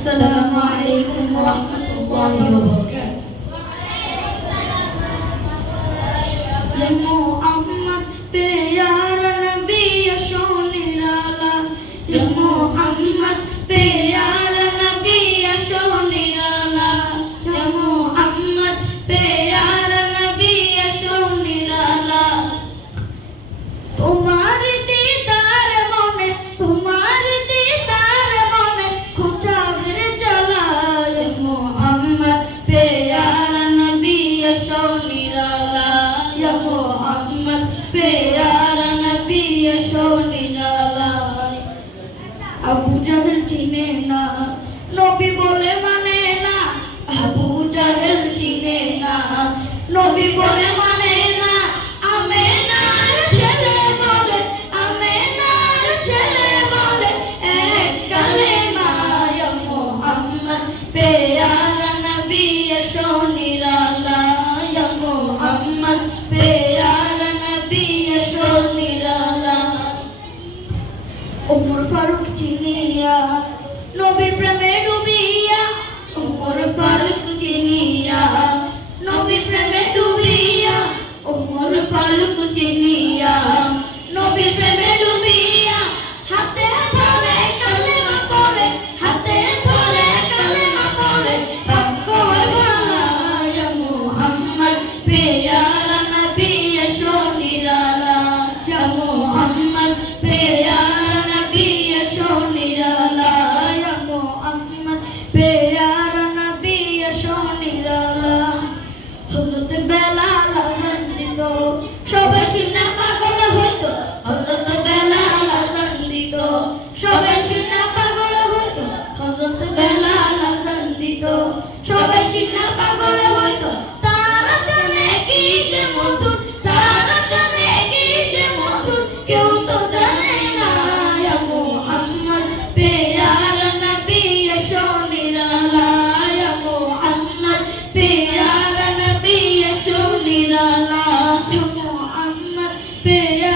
السلام عليكم ورحمة الله وبركاته. محمد प्यारा नबी सोने वाला, محمد प्यारा नबी सोने वाला, محمد प्यारा नबी सोने वाला। तुम्हार दीदार मने, तुम्हार दीदार मने खुचावेर জ্বালা, محمد प्यारा नबी सोने वाला, محمد प्यारा नबी सोने वाला। আবু জাহেল চিনে না, নবী বলে মানে না। আবু জাহেল চিনে না, নবী বলে মানে না। আমেনার ছেলে বলে, আমেনার ছেলে বলে এক কালেমা, ইয়া মুহাম্মদ প্যারা নবী সোনে वाला, ইয়া মুহাম্মদ প্যারা নবী সোনে वाला। ওমর ফারুক চিনিয়া, নবীর প্রেমে ডুবিয়া। ওমর ফারুক চিনিয়া, নবীর প্রেমে ডুবিয়া। ওমর ফারুক চিনিয়া, নবীর প্রেমে ডুবিয়া। হাতে ধরে কালেমা পড়ে, হাতে ধরে কালেমা পড়ে পাকওয়ালা, ইয়া মুহাম্মদ প্যারা নবী সোনে वाला, ইয়া মুহাম্মদ প্যারা নবী সোনে वाला, ইয়া মুহাম্মদ প্যারা নবী সোনে वाला। হযরত বেলাল আযান দিত, সবাই শুনে পাগল হইতো। হযরত বেলাল আযান দিত, সবাই শুনে পাগল হইতো। হযরত বেলাল আযান দিত, সবাই শুনে পাগল হইতো। তারা জানে কি যে মধুর, তারা জানে কি যে মধুর, কেউ তো জানে না। ইয়া মুহাম্মদ প্যারা নবী সোনে वाला, ইয়া মুহাম্মদ প্যারা নবী সোনে वाला, ইয়া মুহাম্মদ প্যারা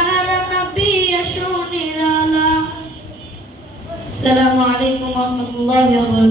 নবী সোনে वाला। আসসালামু আলাইকুম ওয়া রাহমাতুল্লাহি ওয়া বারাকাতুহু।